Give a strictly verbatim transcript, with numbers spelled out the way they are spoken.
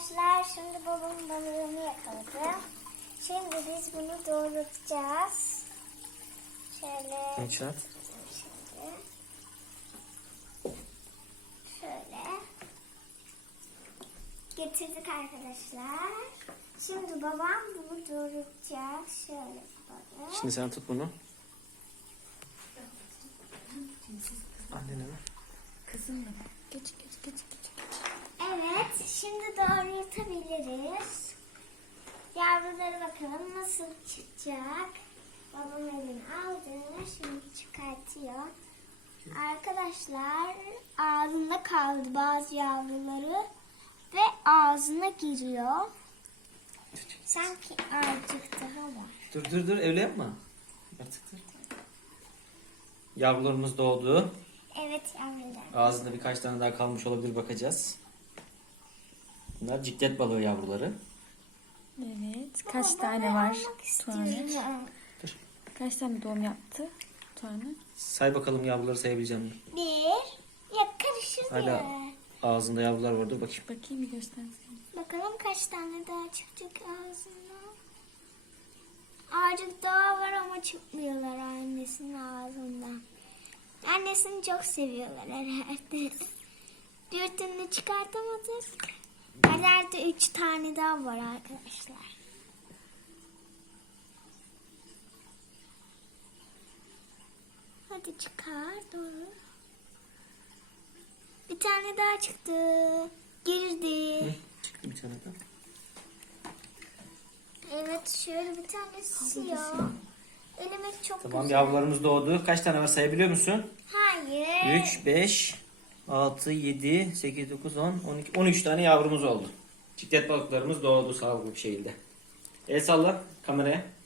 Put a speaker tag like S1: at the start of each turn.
S1: arkadaşlar, şimdi babamın balığını yakaladım. Şimdi biz bunu doğrayacağız. Şöyle.
S2: İnşaat.
S1: Şimdi. Şöyle. Getirdik arkadaşlar. Şimdi babam bunu doğrayacak. Şöyle balık.
S2: Şimdi sen tut bunu. Annene mi?
S3: Kızım mı? Geç geç geç geç.
S1: Evet, şimdi doğrayabiliriz. Yavruları bakalım nasıl çıkacak. Babam elini aldı, şimdi çıkartıyor. Arkadaşlar, ağzında kaldı bazı yavruları ve ağzına giriyor. Sanki azıcık daha var.
S2: Dur dur dur öyle yapma. Artık dur. Yavrularımız doğdu.
S1: Evet yavrular.
S2: Ağzında birkaç tane daha kalmış olabilir, bakacağız. Bunlar ciklet balığı yavruları.
S3: Evet. Kaç
S1: Baba,
S3: tane
S1: ben
S3: var
S1: almak
S3: Tuğan'ın?
S1: istiyorum.
S2: Dur.
S3: Kaç tane doğum yaptı Tuğan'ın?
S2: Say bakalım yavruları sayabileceğim mi?
S1: Bir. Ya karışır
S2: Hala
S1: diye.
S2: ağzında yavrular var, dur bakayım.
S3: Bakayım bir göstersin.
S1: Bakalım kaç tane daha çıkacak ağzından. Azıcık daha var ama çıkmıyorlar annesinin ağzından. Annesini çok seviyorlar herhalde. Bir türlü çıkartamadık. Herhalde üç tane daha var arkadaşlar. Hadi çıkar doğru. Bir tane daha çıktı. Girdi.
S2: Hı, çıktı bir tane daha.
S1: Evet, şöyle bir tane siyah. Elime çok
S2: Tamam,
S1: güzel.
S2: yavrularımız doğdu. Kaç tane var sayabiliyor musun?
S1: Hayır.
S2: üç, beş, altı, yedi, sekiz, dokuz, on, on iki, on üç tane yavrumuz oldu. Ciklet balıklarımız doğdu sağlıklı bir şekilde. El salla kameraya.